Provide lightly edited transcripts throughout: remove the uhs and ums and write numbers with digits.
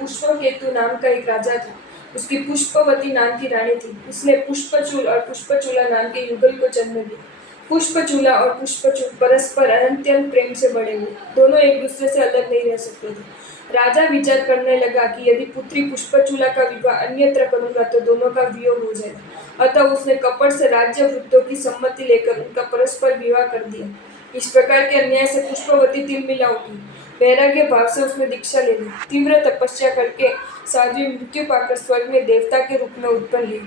पुष्पकेतु नाम का एक राजा था। उसकी पुष्पवती नाम की रानी थी। उसने पुष्पचूल और पुष्पचूला नाम के युगल को जन्म दिया। पुष्पचूला और पुष्पचूल परस्पर अत्यंत प्रेम से बड़े हुए। दोनों एक दूसरे से अलग नहीं रह सकते थे। राजा विचार करने लगा कि यदि पुत्री पुष्पचूला का विवाह अन्यत्र करूंगा तो दोनों का वियोग हो जाएगा। अतः उसने कपट से राज्य वृद्धों की सम्मति लेकर उनका परस्पर विवाह कर दिया। इस प्रकार के अन्याय से पुष्पवती तिलमिला उठी। वैराग्य भाव से उसने दीक्षा ले ली। तीव्र तपस्या करके साध्वी मृत्यु पाकर स्वर्ग में देवता के रूप में उत्पन्न हुई।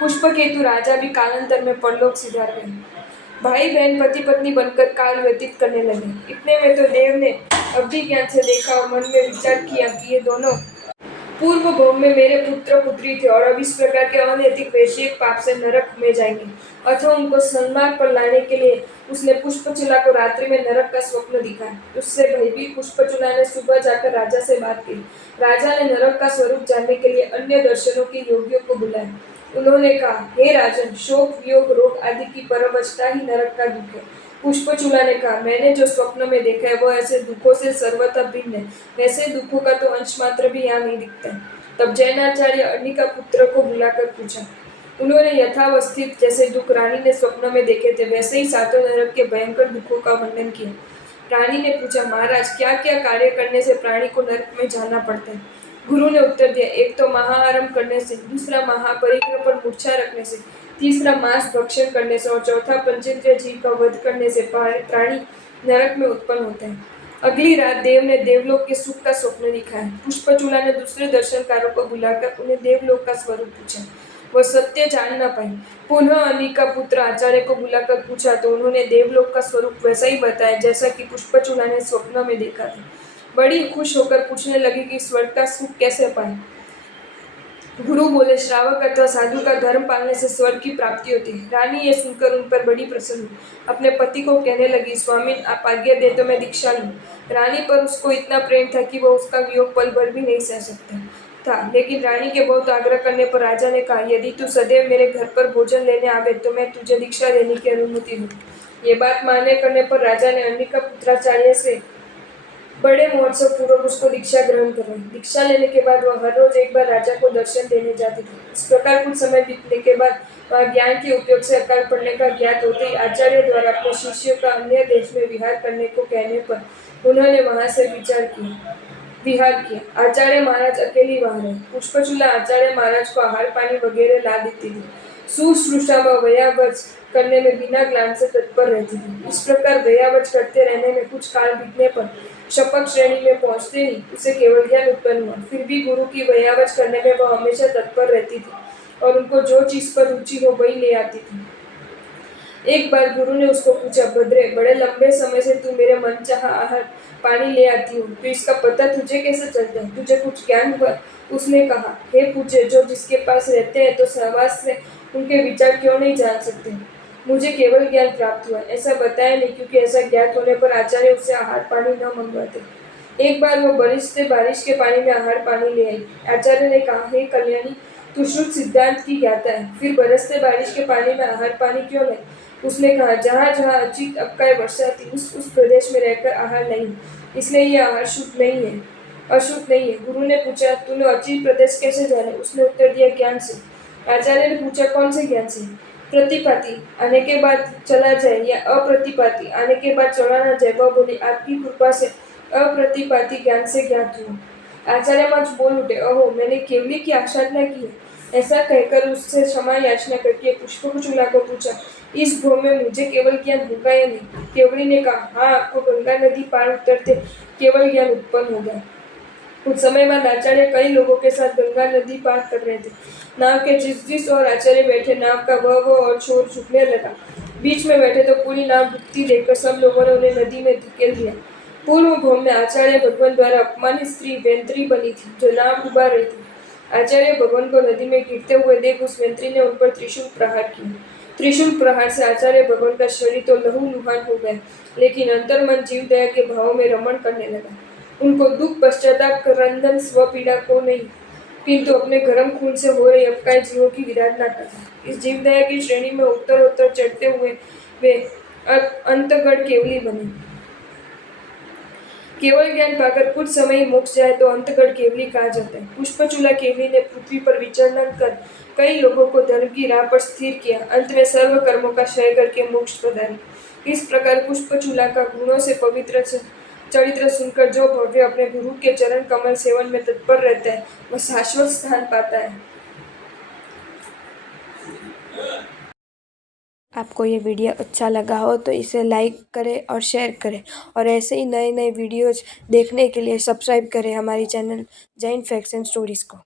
पुष्पकेतु राजा भी कालांतर में परलोक सिधार गए। भाई बहन पति पत्नी बनकर काल व्यतीत करने लगे। इतने में तो देव ने अवधि ज्ञान से देखा और मन में विचार किया कि ये दोनों पूर्व भोग में मेरे पुत्र पुत्री थे और अब इस प्रकार के अनैतिक वैश्विक पाप से नरक में जाएंगे। अथवा उनको सन्मार्ग पर लाने के लिए उसने पुष्पचूला को रात्रि में नरक का स्वप्न दिखाया। उससे भयभीत पुष्पचूला ने सुबह जाकर राजा से बात की। राजा ने नरक का स्वरूप जानने के लिए अन्य दर्शनों के योगियों को बुलाया। उन्होंने कहा, हे राजन, शोक वियोग रोग आदि की परअवस्था ही नरक का दुख है। पुष्पचूला ने कहा, मैंने जो स्वप्न में देखा है वह ऐसे दुखों से सर्वथा भिन्न है। वैसे दुखों का तो अंश मात्र भी यहाँ नहीं दिखता है। तब जैनाचार्य अनिका पुत्र को बुलाकर पूछा। उन्होंने यथावस्थित जैसे दुख रानी ने स्वप्न में देखे थे वैसे ही सातों नरक के भयंकर दुखों का वर्णन किया। रानी ने पूछा, महाराज, क्या क्या कार्य करने से प्राणी को नरक में जाना पड़ता है? गुरु ने उत्तर दिया, एक तो महाआरम करने से, दूसरा महापरिग्रह पर मूर्छा रखने से, तीसरा मांस भक्षण करने से और चौथा पंचेंद्रिय जीव का वध करने से प्राणी नरक में उत्पन्न होते हैं। अगली रात देव ने देवलोक के सुख का स्वप्न दिखाया। पुष्पचूला ने दूसरे दर्शनकारों को बुलाकर उन्हें देवलोक का स्वरूप पूछा। वह सत्य जान न पाई। पुनः अनिका पुत्र आचार्य को बुलाकर पूछा तो उन्होंने देवलोक का स्वरूप वैसा ही बताया जैसा कि पुष्पचूला ने स्वप्न में देखा था। बड़ी खुश होकर पूछने लगी कि स्वर्ग का सुख कैसे पाए। गुरु बोले, श्रावक अथवा साधु का धर्म पालने से स्वर्ग की प्राप्ति होती है। रानी ये सुनकर उन पर बड़ी प्रसन्न हुई। अपने पति को कहने लगी, स्वामी, आप आज्ञा दे तो मैं दीक्षा लूं। रानी पर उसको इतना प्रेम था कि वह उसका वियोग पल भर भी नहीं सह सकता था। लेकिन रानी के बहुत आग्रह करने पर राजा ने कहा, यदि तू सदैव मेरे घर पर भोजन लेने आवे तो मैं तुझे दीक्षा लेने की अनुमति दूं। ये बात मानने करने पर राजा ने अनिका पुत्राचार्य से बड़े महोत्सव पूर्वक उसको दीक्षा ग्रहण करवाई। दीक्षा लेने के बाद वह हर रोज एक बार राजा को दर्शन देने जाती थी। इस प्रकार कुछ समय बीतने के बाद वह ज्ञान के उपयोग से अकाल पड़ने का ज्ञात होते ही आचार्य द्वारा अपने शिष्यों का अन्य देश में विहार करने को कहने पर उन्होंने वहां से विहार किया। आचार्य महाराज अकेली वहां रहे। पुष्पचूला आचार्य महाराज को आहार पानी वगैरह ला देती थी। शुश्रूषा व वयावच करने में बिना ग्लानि से तत्पर रहती थी। इस प्रकार वयावच करते रहने में कुछ काल बीतने पर शपथ श्रेणी में पहुंचते ही उसे केवल ज्ञान उत्पन्न हुआ। फिर भी गुरु की वयावच करने में वह हमेशा तत्पर रहती थी और उनको जो चीज पर रुचि हो वही ले आती थी। एक बार गुरु ने उसको पूछा, भद्रे, बड़े लंबे समय से तू मेरे मनचाहा आहार पानी ले आती हो, तो इसका पता तुझे कैसे चलता है? तुझे कुछ ज्ञान हुआ? उसने कहा, हे पूज्य, जो जिसके पास रहते हैं तो सहवास से उनके विचार क्यों नहीं जान सकते? मुझे केवल ज्ञान प्राप्त हुआ, ऐसा बताया नहीं, क्योंकि ऐसा ज्ञात होने पर आचार्य उससे आहार पानी न मंगवाते। एक बार वो बारिश के पानी में आहार पानी ले आई। आचार्य ने कहा, हे कल्याणी, तू शुद्ध सिद्धांत की ज्ञाता है, फिर बरसते बारिश के पानी में आहार पानी क्यों लाई? उसने कहा, जहाँ जहाँ अचित अबकाय वर्षा थी उस प्रदेश में रहकर आहार नहीं, इसलिए ये आहार शुद्ध नहीं है, अशुद्ध नहीं है। गुरु ने पूछा, तूने अचित प्रदेश कैसे जाने? उसने उत्तर दिया, ज्ञान से। आचार्य ने पूछा, कौन से ज्ञान से? प्रतिपाती आने के बाद चला जाए या अप्रतिपाती आने के बाद चला न जाए? वह बोली, आपकी कृपा से अप्रतिपाती ज्ञान से ज्ञात हुआ। आचार्य महाराज बोल उठे, अहो, मैंने केवली की आसाधना की है। ऐसा कहकर उससे क्षमा याचना करके पुष्पचूला को पूछा, इस भ्रम में मुझे केवल ज्ञान होगा या नहीं? केवली ने कहा, हाँ, आपको गंगा नदी पार उतरते केवल ज्ञान उत्पन्न होगा। कुछ समय बाद आचार्य कई लोगों के साथ गंगा नदी पार कर रहे थे। नाव के जिस और आचार्य बैठे नाव का वह और छोर झुकने लगा। बीच में बैठे तो पूरी नाव डूबती देखकर सब लोगों ने उन्हें नदी में धकेल दिया। पूर्व भूमि में आचार्य भगवान द्वारा अपमानित स्त्री वेंत्री बनी थी जो नाव डुबा रही थी। आचार्य भगवान को नदी में गिरते हुए देख उस वेंत्री ने उन पर त्रिशूल प्रहार किया। त्रिशूल प्रहार से आचार्य भगवान का शरीर तो लहूलुहान हो गया, लेकिन अंतर्मन जीव दया के भाव में रमण करने लगा। उनको दुख पश्चाताप क्रंदन स्वपीड़ा को नहीं, किंतु अपने गरम खून से हो रही अपकाय जीवों की विराधना करता। इस जीव दया की श्रेणी में उत्तर चढ़ते हुए वे अंतगढ़ केवली बने। केवल ज्ञान पाकर कुछ समय ही मोक्ष जाए तो अंतगढ़ केवली कहा जाता है। पुष्पचूला केवली ने पृथ्वी पर विचरण कर कई लोगों को धर्म की राह पर स्थिर किया, अंत में सर्व कर्मों का क्षय करके मोक्ष प्रदान। इस प्रकार पुष्पचूला का गुणों से पवित्र चरित्र सुनकर जो भव्य अपने गुरु के चरण कमल सेवन में तत्पर रहता है वह शाश्वत स्थान पाता है। आपको ये वीडियो अच्छा लगा हो तो इसे लाइक करें और शेयर करें, और ऐसे ही नए नए वीडियोज़ देखने के लिए सब्सक्राइब करें हमारी channel Jain facts and stories को।